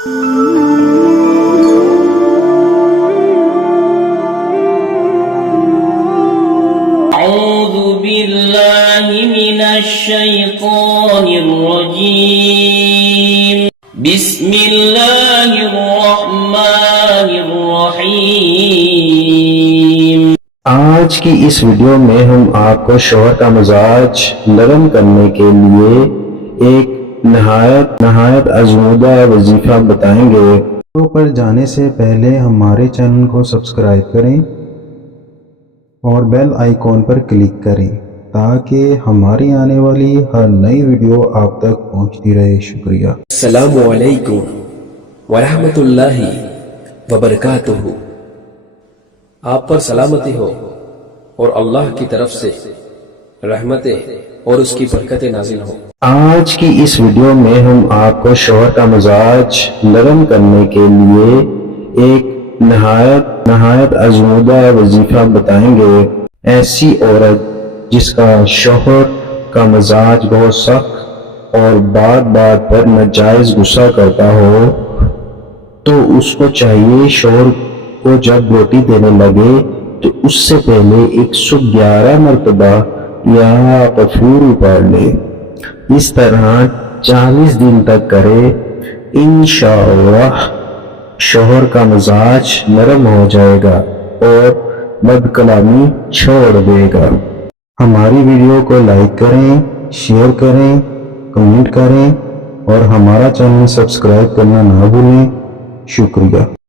أعوذ بالله من الشيطان الرجيم بسم الله الرحمن الرحيم۔ آج کی اس ویڈیو میں ہم آپ کو شوہر کا مزاج نرم کرنے کے لیے ایک نہایت آزمودہ وظیفہ بتائیں گے۔ ویڈیو پر جانے سے پہلے ہمارے چینل کو سبسکرائب کریں اور بیل آئیکن پر کلک کریں تاکہ ہماری آنے والی ہر نئی ویڈیو آپ تک پہنچتی رہے۔ شکریہ۔ السلام علیکم ورحمۃ اللہ وبرکاتہ۔ آپ پر سلامتی ہو اور اللہ کی طرف سے رحمتیں اور اس کی برکتیں نازل ہوں۔ آج کی اس ویڈیو میں ہم آپ کو شوہر کا مزاج نرم کرنے کے لیے ایک نہایت آزمودہ وظیفہ بتائیں گے۔ ایسی عورت جس کا شوہر کا مزاج بہت سخت اور بات پر ناجائز غصہ کرتا ہو تو اس کو چاہیے شوہر کو جب روٹی دینے لگے تو اس سے پہلے 111 مرتبہ یا غفور پڑھ لے۔ اس طرح 40 دن تک کرے، انشاءاللہ شوہر کا مزاج نرم ہو جائے گا اور بد کلامی چھوڑ دے گا۔ ہماری ویڈیو کو لائک کریں، شیئر کریں، کمنٹ کریں اور ہمارا چینل سبسکرائب کرنا نہ بھولیں۔ شکریہ۔